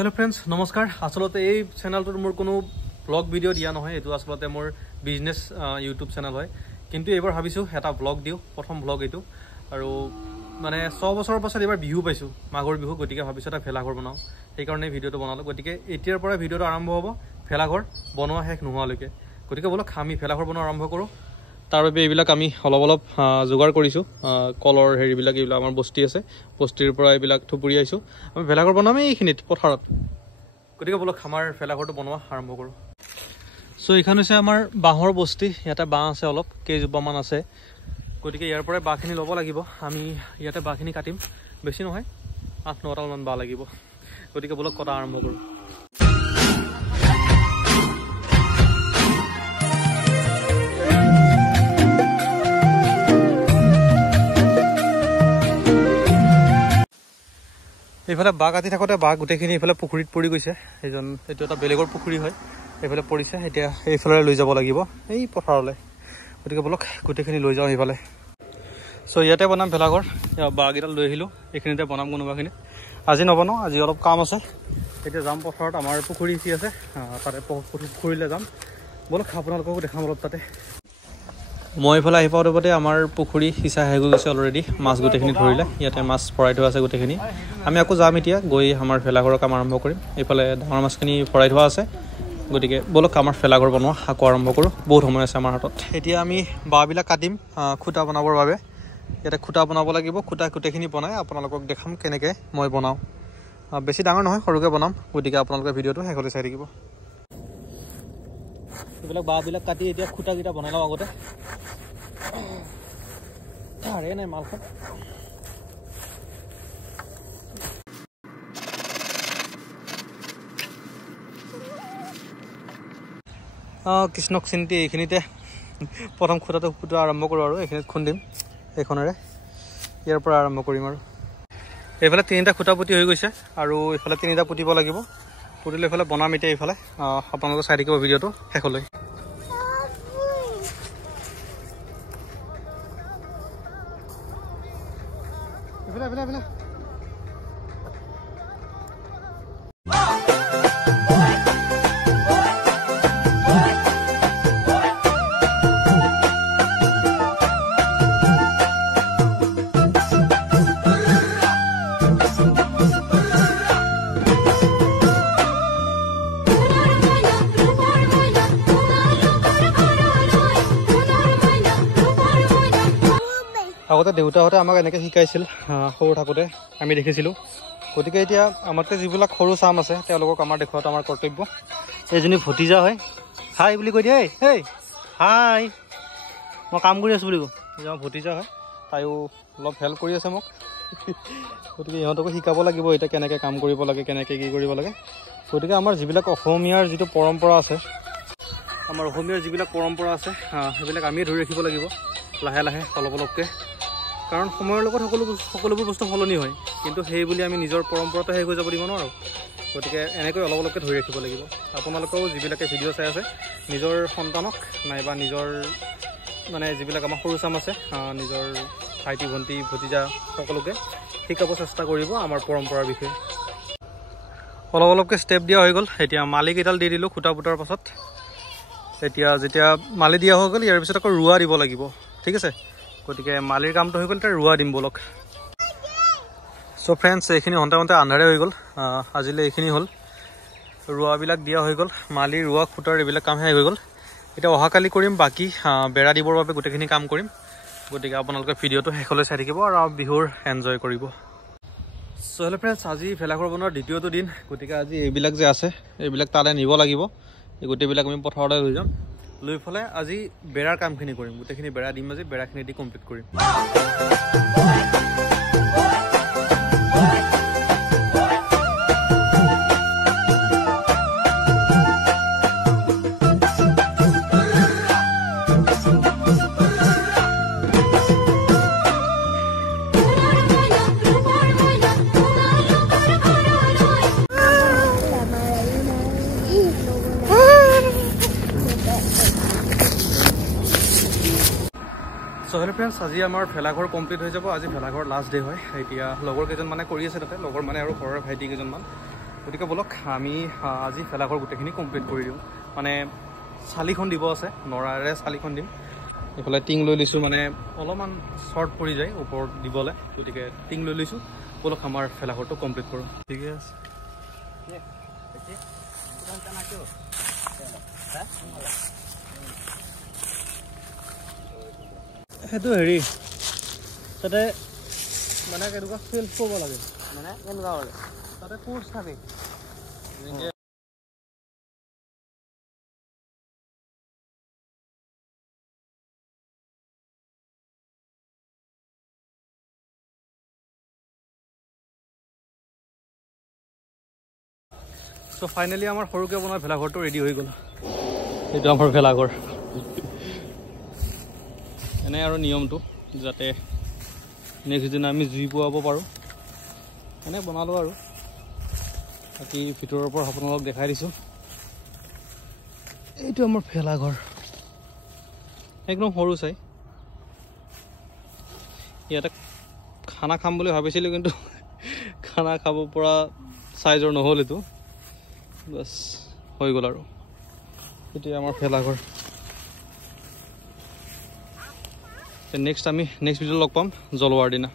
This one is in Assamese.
हेलो फ्रेंड्स नमस्कार आसलते এই চেনেলটোত মোৰ কোনো ব্লগ ভিডিও দিয়া নহয় এটো আসলতে মোৰ বিজনেস ইউটিউব চেনেল হয় কিন্তু এবাৰ ভাবিছো এটা ব্লগ দিও প্ৰথম ব্লগ এটো আৰু মানে 6 বছৰৰ পাছত এবাৰ বিহু পাইছো মাঘৰ বিহু গটিকে ভাবিছো এটা ফেলাঘৰ বনাও সেই কাৰণে ভিডিওটো বনালো গটিকে এতিয়াৰ পৰা ভিডিওটো আৰম্ভ হ'ব ফেলাঘৰ বনোৱা শেষ নোহোৱালৈকে গটিকে বলক আমি ফেলাঘৰ বনোৱা আৰম্ভ কৰো তাৰ বাবে এইবিলাক আমি অলপ যোগাৰ কৰিছো কলৰ হেৰিবিলাক এইবিলাক আমাৰ বস্তি আছে বস্তিৰ পৰা এইবিলাক থুপুৰি আইছো আমি ফেলাঘৰ বনাম এইখিনিত পথাৰত গটিকে বলক আমাৰ ফেলাঘৰটো বনোৱা আৰম্ভ কৰো সো এখান হৈছে আমাৰ বাঁহৰ বস্তি ইয়াতে বাঁহ আছে অলপ কেইজোপামান আছে গটিকে ইয়াৰ পৰা বাঁহখিনি ল'ব লাগিব আমি ইয়াতে বাঁহখিনি কাটিম বেছি নহয় 8-9টা মান বাঁহ লাগিব গটিকে বলক কটা আৰম্ভ কৰো এইফালে বাঘ কাটি থাকোতে বাঘ গুটেখিনি এইফালে পুখুৰীত পৰি গৈছে এইজন এটো এটা বেলেগৰ পুখুৰী হয় এইফালে পৰিছে এতিয়া এইফালে লৈ যাব লাগিব এই পথাৰলৈ গতিকে বলক গুটেখিনি লৈ যাও এইফালে সো ইয়াতে বনাম ভেলাঘৰ বাঘ এটা লৈ আহিলো এইখিনিতে বনাম কোনোবাখিনি আজি নবনাও আজি অলপ কাম আছে এতিয়া যাম পথাৰত আমাৰ পুখুৰী কি আছে তাতে পুখুৰীলৈ যাম বলক আপোনালোকক দেখাম অলপ তাতে মই ইফালে আহি পাওঁতে আমাৰ পুখুৰী হিচা হৈ গৈছে অলৰেডি মাছ গুটেখিনি ধৰিলে ইয়াতে মাছ ভৰাই থোৱা আছে গুটেখিনি আমি আকৌ যাম এতিয়া গৈ আমাৰ ফেলাঘৰৰ কাম আৰম্ভ কৰিম এইফালে ডাঙৰ মাছখিনি ভৰাই থোৱা আছে গতিকে বলক আমাৰ ফেলাঘৰ বনোৱা আকৌ আৰম্ভ কৰোঁ বহুত সময় আছে আমাৰ হাতত এতিয়া আমি বাঁহবিলাক কাটিম খুঁটা বনাবৰ বাবে ইয়াতে খুঁটা বনাব লাগিব খুঁটা গুটেখিনি বনাই আপোনালোকক দেখাম কেনেকৈ মই বনাওঁ বেছি ডাঙৰ নহয় সৰুকৈ বনাম গতিকে আপোনালোকে ভিডিঅ'টো শেষলৈ চাই থাকিব এইবিলাক বাঁহবিলাক কাটি এতিয়া খুঁটাকেইটা বনাই লওঁ আগতে আৰে নাই মালখন কৃষ্ণক চিন্তি এইখিনিতে প্ৰথম খুঁটাটো ফুটা আৰম্ভ কৰোঁ আৰু এইখিনিত খুন্দিম এইখনেৰে ইয়াৰ পৰা আৰম্ভ কৰিম আৰু এইফালে 3টা খুঁটা পুতি হৈ গৈছে আৰু এইফালে 3টা পুতিব লাগিব পুতিলে এইফালে বনাম এতিয়া এইফালে আপোনালোকে চাই থাকিব ভিডিঅ'টো শেষলৈ আগতে দেউতাহঁতে আমাক এনেকৈ শিকাইছিল সৰু থাকোঁতে আমি দেখিছিলোঁ গতিকে এতিয়া আমাতকৈ যিবিলাক সৰু চাম আছে তেওঁলোকক আমাৰ দেখুৱাটো আমাৰ কৰ্তব্য এইজনী ভতিজা হয় হাই বুলি কৈ দিয়ে এই হাই মই কাম কৰি আছোঁ বুলি কওঁ আমাৰ ভতিজা হয় তাইও অলপ হেল্প কৰি আছে মোক গতিকে ইহঁতকো শিকাব লাগিব এতিয়া কেনেকৈ কাম কৰিব লাগে কেনেকৈ কি কৰিব লাগে গতিকে আমাৰ যিবিলাক অসমীয়াৰ যিটো পৰম্পৰা আছে আমাৰ অসমীয়াৰ যিবিলাক পৰম্পৰা আছে সেইবিলাক আমিয়ে ধৰি ৰাখিব লাগিব লাহে লাহে অলপকৈ কাৰণ সময়ৰ লগত সকলোবোৰ বস্তু সলনি হয় কিন্তু সেই বুলি আমি নিজৰ পৰম্পৰাটো শেষ হৈ যাব দিব নোৱাৰোঁ গতিকে এনেকৈ অলপকৈ ধৰি ৰাখিব লাগিব আপোনালোকেও যিবিলাকে ভিডিঅ' চাই আছে নিজৰ সন্তানক নাইবা নিজৰ মানে যিবিলাক আমাৰ সৰু চাম আছে নিজৰ ভাইটি ভণ্টি ভতিজা সকলোকে শিকাব চেষ্টা কৰিব আমাৰ পৰম্পৰাৰ বিষয়ে অলপকৈ ষ্টেপ দিয়া হৈ গ'ল এতিয়া মালি কেইডাল দি দিলোঁ খুঁটা পুতাৰ পাছত যেতিয়া মালি দিয়া হৈ গ'ল ইয়াৰ পিছত আকৌ ৰোৱা দিব লাগিব ঠিক আছে গতিকে মালিৰ কামটো হৈ গ'ল এতিয়া ৰোৱা দিম বলক চ' ফ্ৰেণ্ডছ এইখিনি হন্তে আন্ধাৰে হৈ গ'ল আজিলৈ এইখিনি হ'ল ৰোৱাবিলাক দিয়া হৈ গ'ল মালি ৰোৱা খুঁটাৰ এইবিলাক কাম শেষ হৈ গ'ল এতিয়া অহাকালি কৰিম বাকী বেৰা দিবৰ বাবে গোটেইখিনি কাম কৰিম গতিকে আপোনালোকে ভিডিঅ'টো শেষলৈ চাই থাকিব আৰু বিহুৰ এনজয় কৰিব চ' হেল্ল' ফ্ৰেণ্ডছ আজি ভেলাঘৰ বনোৱাৰ দ্বিতীয়টো দিন গতিকে আজি এইবিলাক যে আছে এইবিলাক তালৈ নিব লাগিব এই গোটেইবিলাক আমি পথাৰলৈ লৈ যাম লৈ পেলাই আজি বেৰাৰ কামখিনি কৰিম গোটেইখিনি বেৰা দিম আজি বেৰাখিনি দি কমপ্লিট কৰিম So hello friends, আজি আমাৰ ফেলাঘৰ কমপ্লিট হৈ যাব আজি ফেলাঘৰ লাষ্ট ডে হয় এতিয়া লগৰ কেইজন মানে কৰি আছে তাতে লগৰ মানে আৰু ঘৰৰ ভাইটি কেইজনমান গতিকে বলক আমি আজি ভেলাঘৰ গোটেইখিনি কমপ্লিট কৰি দিওঁ মানে চালিখন দিব আছে নৰাৰে চালিখন দিম এইফালে টিং লৈ লৈছোঁ মানে অলপমান শ্বৰ্ট পৰি যায় ওপৰত দিবলৈ গতিকে টিং লৈ লৈছোঁ বলক আমাৰ ভেলাঘৰটো কমপ্লিট কৰোঁ ঠিকে আছে সেইটো হেৰি তাতে মানে কেনেকুৱা ফিল্ড কৰিব লাগে মানে কেনেকুৱা লাগে তাতে কোৰ্চ থাকে চ' ফাইনেলি আমাৰ সৰুকৈ বনোৱা ভেলাঘৰটো ৰেডি হৈ গ'ল এইটো আমাৰ ভেলাঘৰ এনে আৰু নিয়মটো যাতে নেক্সট দিনা আমি জুই পোৱাব পাৰোঁ এনে বনালোঁ আৰু বাকী ভিতৰৰ পৰা আপোনালোকক দেখাই দিছোঁ এইটো আমাৰ ভেলাঘৰ একদম সৰু চাই ইয়াতে খানা খাম বুলি ভাবিছিলোঁ কিন্তু খানা খাব পৰা চাইজৰ নহ'ল এইটো বাছ হৈ গ'ল আৰু এতিয়া আমাৰ ভেলাঘৰ নেক্সট ভিডিঅ'ত লগ পাম জ্বলোৱাৰ দিনা